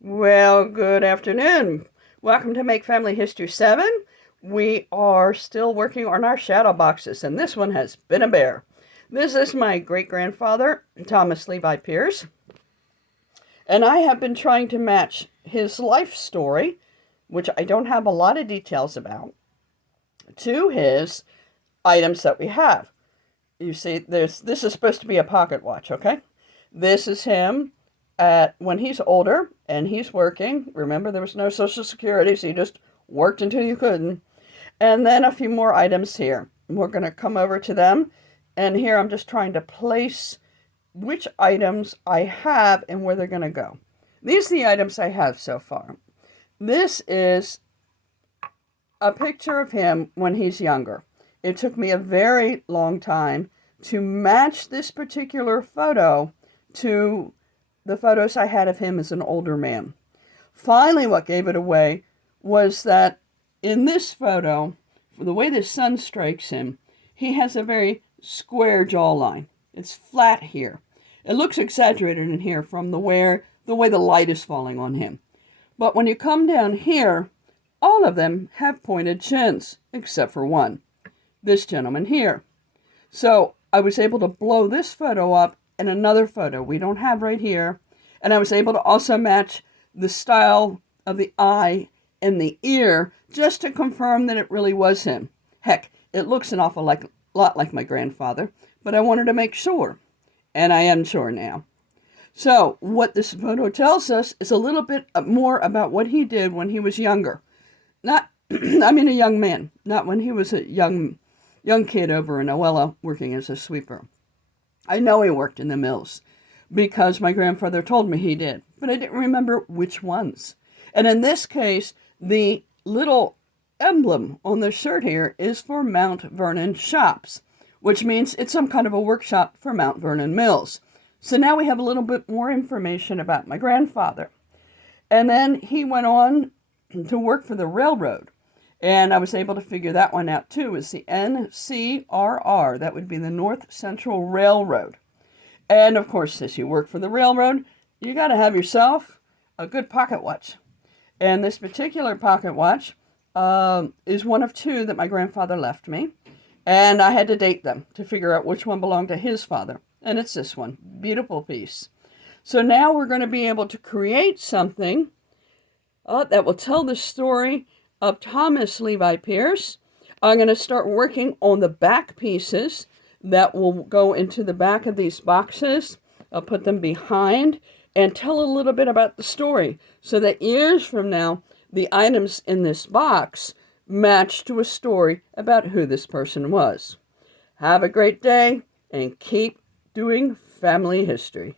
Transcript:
Well, good afternoon. Welcome to Make Family History 7. We are still working on our shadow boxes, and this one has been a bear. This is my great-grandfather, Thomas Levi Pearce, and I have been trying to match his life story, which I don't have a lot of details about, to his items that we have. You see, this is supposed to be a pocket watch, okay? This is him when he's older and he's working. Remember, there was no Social Security, so you just worked until you couldn't. And then a few more items here. We're going to come over to them. And here I'm just trying to place which items I have and where they're going to go. These are the items I have so far. This is a picture of him when he's younger. It took me a very long time to match this particular photo to the photos I had of him as an older man. Finally, what gave it away was that in this photo, the way the sun strikes him, he has a very square jawline. It's flat here. It looks exaggerated in here from the way the light is falling on him. But when you come down here, all of them have pointed chins, except for one, this gentleman here. So I was able to blow this photo up and another photo we don't have right here. And I was able to also match the style of the eye and the ear just to confirm that it really was him. Heck, it looks an awful lot like my grandfather, but I wanted to make sure. And I am sure now. So what this photo tells us is a little bit more about what he did when he was younger. Not, I mean a young man, not when he was a young kid over in Oella working as a sweeper. I know he worked in the mills because my grandfather told me he did, but I didn't remember which ones. And in this case, the little emblem on the shirt here is for Mount Vernon Shops, which means it's some kind of a workshop for Mount Vernon Mills. So now we have a little bit more information about my grandfather. And then he went on to work for the railroad. And I was able to figure that one out too. It's the NCRR. That would be the North Central Railroad. And of course, as you work for the railroad, you got to have yourself a good pocket watch. And this particular pocket watch is one of two that my grandfather left me. And I had to date them to figure out which one belonged to his father. And it's this one. Beautiful piece. So now we're going to be able to create something that will tell the story of Thomas Levi Pearce. I'm going to start working on the back pieces that will go into the back of these boxes. I'll put them behind and tell a little bit about the story so that years from now, the items in this box match to a story about who this person was. Have a great day and keep doing family history.